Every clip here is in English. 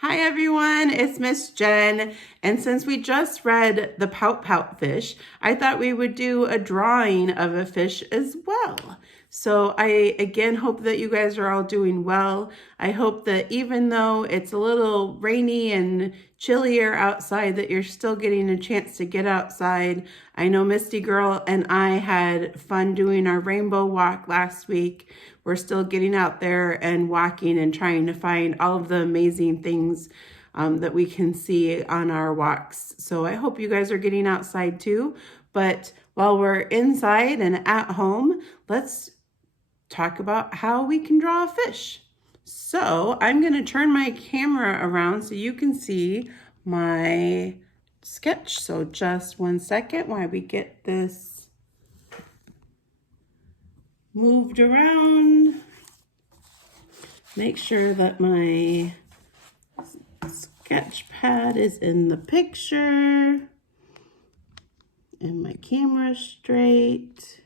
Hi everyone, it's Miss Jen, and since we just read The Pout Pout Fish, I thought we would do a drawing of a fish as well. So I again hope that you guys are all doing well. I hope that even though it's a little rainy and chillier outside, that you're still getting a chance to get outside. I know Misty Girl and I had fun doing our rainbow walk last week. We're still getting out there and walking and trying to find all of the amazing things that we can see on our walks. So I hope you guys are getting outside too. But while we're inside and at home, let's talk about how we can draw a fish. So I'm going to turn my camera around so you can see my sketch. So just 1 second while we get this moved around. Make sure that my sketch pad is in the picture and my camera straight.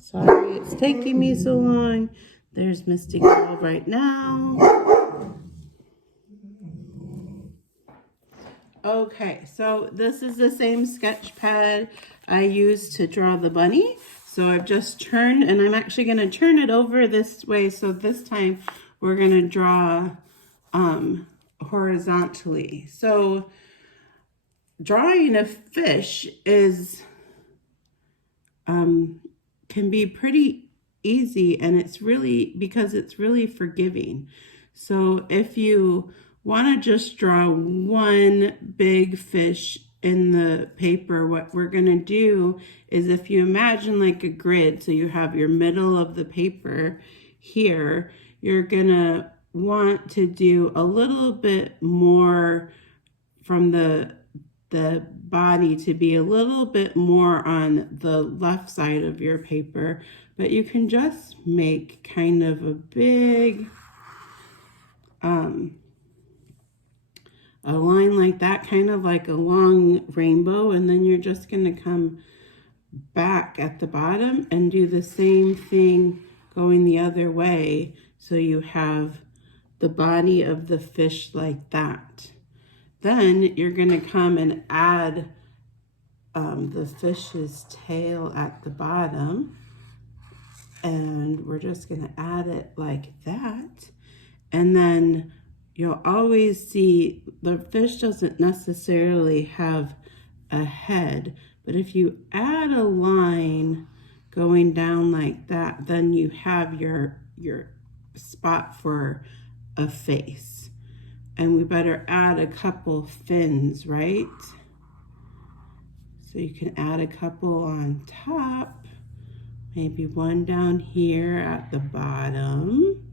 Sorry it's taking me so long. There's Misty Girl right now. Okay, so this is the same sketch pad I used to draw the bunny. So I've just turned, and I'm actually going to turn it over this way. So this time we're going to draw horizontally. So drawing a fish is can be pretty easy, and it's really because it's really forgiving. So if you want to just draw one big fish in the paper, what we're going to do is, if you imagine like a grid, so you have your middle of the paper here, you're going to want to do a little bit more from the body to be a little bit more on the left side of your paper, but you can just make kind of a big a line like that, kind of like a long rainbow, and then you're just going to come back at the bottom and do the same thing going the other way, so you have the body of the fish like that. Then you're going to come and add the fish's tail at the bottom, and we're just going to add it like that. And then you'll always see the fish doesn't necessarily have a head, but if you add a line going down like that, then you have your spot for a face. And we better add a couple fins, right? So you can add a couple on top, maybe one down here at the bottom.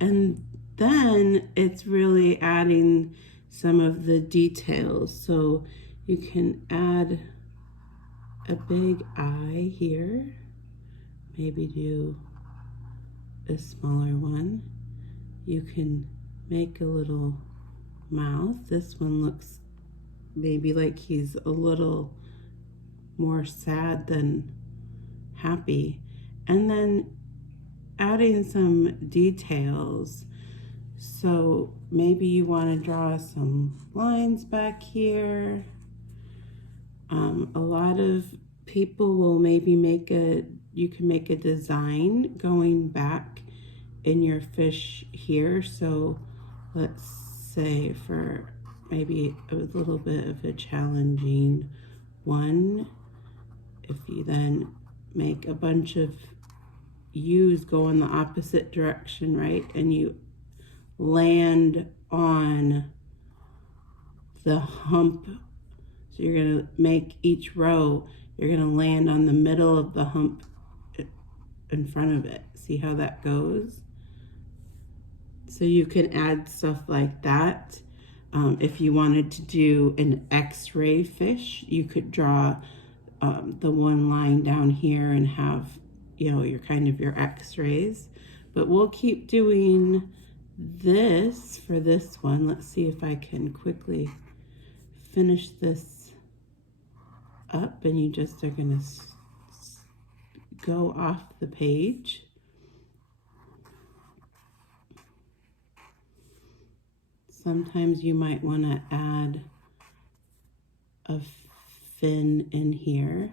And then it's really adding some of the details. So you can add a big eye here, maybe do a smaller one. You can make a little mouth. This one looks maybe like he's a little more sad than happy. And then adding some details. So maybe you want to draw some lines back here. A lot of people will maybe you can make a design going back in your fish here. So let's say for maybe a little bit of a challenging one, if you then make a bunch of U's go in the opposite direction, right? And you land on the hump. So you're going to make each row, you're going to land on the middle of the hump in front of it. See how that goes? So you can add stuff like that. If you wanted to do an X-ray fish, you could draw the one line down here and have, your kind of your X-rays. But we'll keep doing this for this one. Let's see if I can quickly finish this up, and you just are going to go off the page. Sometimes you might want to add a fin in here.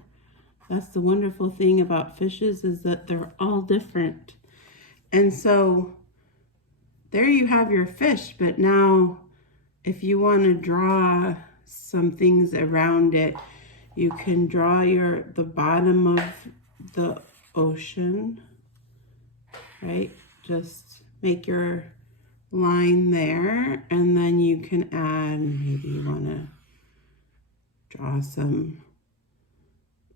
That's the wonderful thing about fishes, is that they're all different. And so there you have your fish, but now if you want to draw some things around it, you can draw the bottom of the ocean, right? Just make your line there, and then you can add, maybe you want to draw some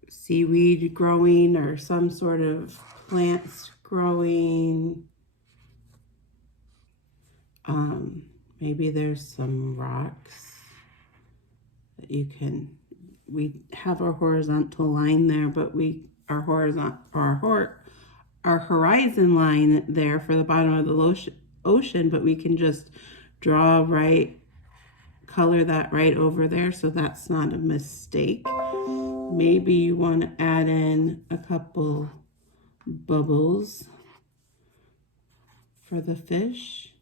seaweed growing or some sort of plants growing. Maybe there's some rocks that you can, we have our horizontal line there, but our horizon line there for the bottom of the ocean, but we can just color that right over there, so that's not a mistake. Maybe you want to add in a couple bubbles for the fish,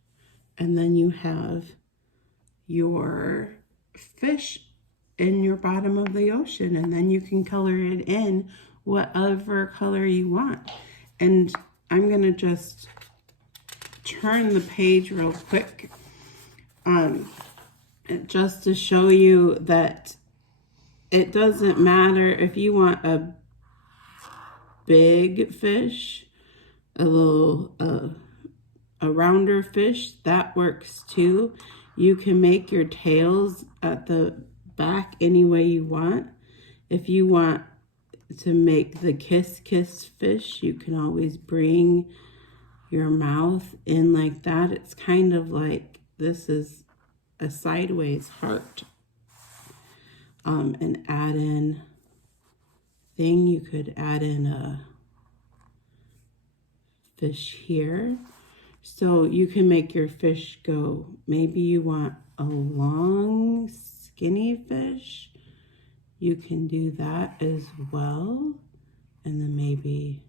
and then you have your fish in your bottom of the ocean, and then you can color it in whatever color you want. And I'm gonna just turn the page real quick just to show you that it doesn't matter if you want a big fish, a little a rounder fish, that works too. You can make your tails at the back any way you want. If you want to make the kiss fish, you can always bring your mouth in like that. It's kind of like this is a sideways heart. And add in thing, you could add in a fish here. So you can make your fish go, maybe you want a long skinny fish, you can do that as well. And then maybe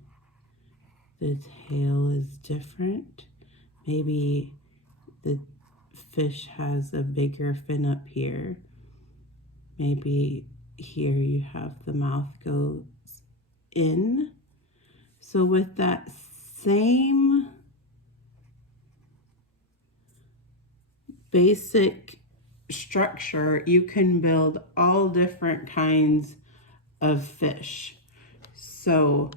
the tail is different. Maybe the fish has a bigger fin up here. Maybe here you have the mouth goes in. So with that same basic structure, you can build all different kinds of fish. So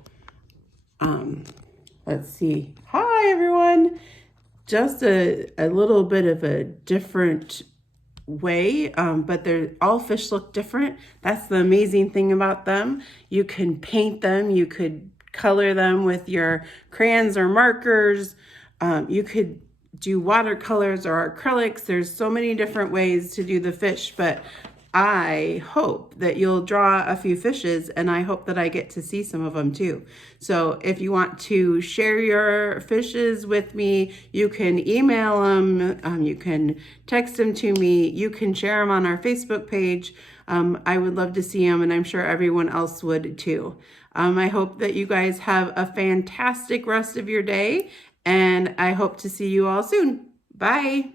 let's see. Hi everyone. Just a little bit of a different way, but all fish look different. That's the amazing thing about them. You can paint them, you could color them with your crayons or markers, you could do watercolors or acrylics. There's so many different ways to do the fish, but I hope that you'll draw a few fishes, and I hope that I get to see some of them too. So if you want to share your fishes with me, you can email them, you can text them to me, you can share them on our Facebook page. I would love to see them, and I'm sure everyone else would too. I hope that you guys have a fantastic rest of your day, and I hope to see you all soon. Bye.